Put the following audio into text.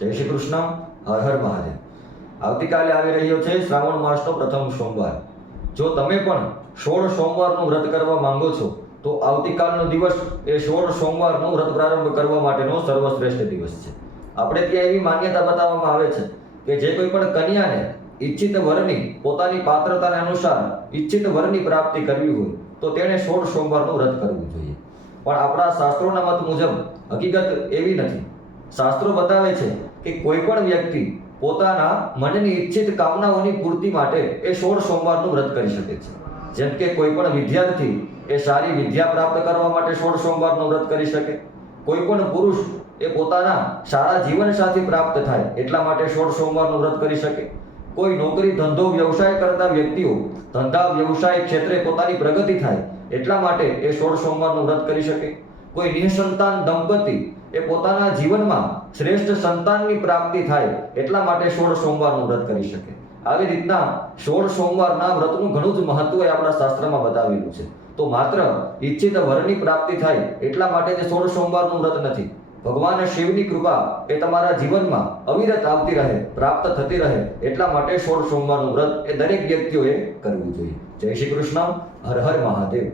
જય શ્રી કૃષ્ણ. હર હર મહાદેવ. આવતીકાલે આવી રહ્યો છે શ્રાવણ માસનો પ્રથમ સોમવાર. જો તમે પણ 16 સોમવારનું વ્રત કરવા માંગો છો તો આવતીકાલનો દિવસ એ 16 સોમવારનું વ્રત પ્રારંભ કરવા માટેનો સર્વશ્રેષ્ઠ દિવસ છે. આપણે ત્યાં એવી માન્યતા બતાવવામાં આવે છે કે જે કોઈ પણ કન્યાને ઈચ્છિત વરની પોતાની પાત્રતાને અનુસાર ઈચ્છિત વરની પ્રાપ્તિ કરવી હોય તો તેણે 16 સોમવારનું વ્રત કરવું જોઈએ. પણ આપણા શાસ્ત્રોના મત મુજબ હકીકત એવી નથી. શાસ્ત્રો બતાવે છે કે કોઈ પણ વ્યક્તિ પોતાના મનની ઈચ્છિત કામનાઓની પૂર્તિ માટે એ 16 સોમવારનું વ્રત કરી શકે છે. જેમ કે કોઈ પણ વિદ્યાર્થી એ સારી વિદ્યા પ્રાપ્ત કરવા માટે 16 સોમવારનું વ્રત કરી શકે. કોઈ પણ પુરુષ એ પોતાના સારા જીવનસાથી પ્રાપ્ત થાય એટલા માટે 16 સોમવારનું વ્રત કરી શકે. કોઈ નોકરી ધંધો વ્યવસાય કરતા વ્યક્તિઓ ધંધા વ્યવસાય ક્ષેત્રે પોતાની પ્રગતિ થાય એટલા માટે એ 16 સોમવારનું વ્રત કરી શકે. કોઈ નિઃસંતાન દંપતી એ પોતાના જીવનમાં શ્રેષ્ઠ સંતાનની પ્રાપ્તિ થાય એટલા માટે 16 સોમવારનું વ્રત કરી શકે. આવી રીતના 16 સોમવારના વ્રતનું ઘણું જ મહત્વ આપણા શાસ્ત્રમાં બતાવેલું છે. તો માત્ર ઈચ્છિત વરની પ્રાપ્તિ થાય એટલા માટે તે 16 સોમવારનું વ્રત નથી. ભગવાન શિવની કૃપા એ તમારા જીવનમાં અવિરત આવતી રહે, પ્રાપ્ત થતી રહે એટલા માટે 16 સોમવારનું વ્રત એ દરેક વ્યક્તિઓએ કરવું જોઈએ. જય શ્રી કૃષ્ણ. હર હર મહાદેવ.